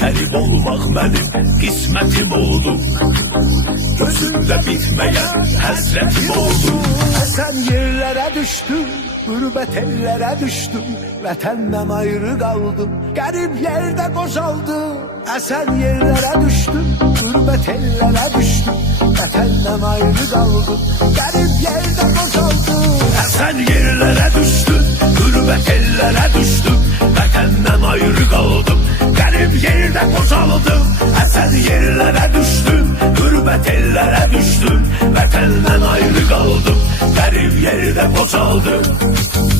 Qərib olmaq mənim qismətim oldu. Gözümdə bitməyən həsrətim oldu. Esen yerlere düştüm, gurbet ellere düştüm. Vətəndən ayrı kaldım, garip yerde qocaldım. Esen yerlere düştüm, gurbet ellere düştüm. Vətəndən ayrı kaldım, garip yerde qocaldım. Sən yerlərə düşdün, qürbət ellərə düşdüm. Vətəndən ayrı qaldım, qərib yerdə qocaldım. Sən yerlərə düşdün, qürbət ellərə düşdüm. Vətəndən ayrı qaldım, qərib yerdə qocaldım.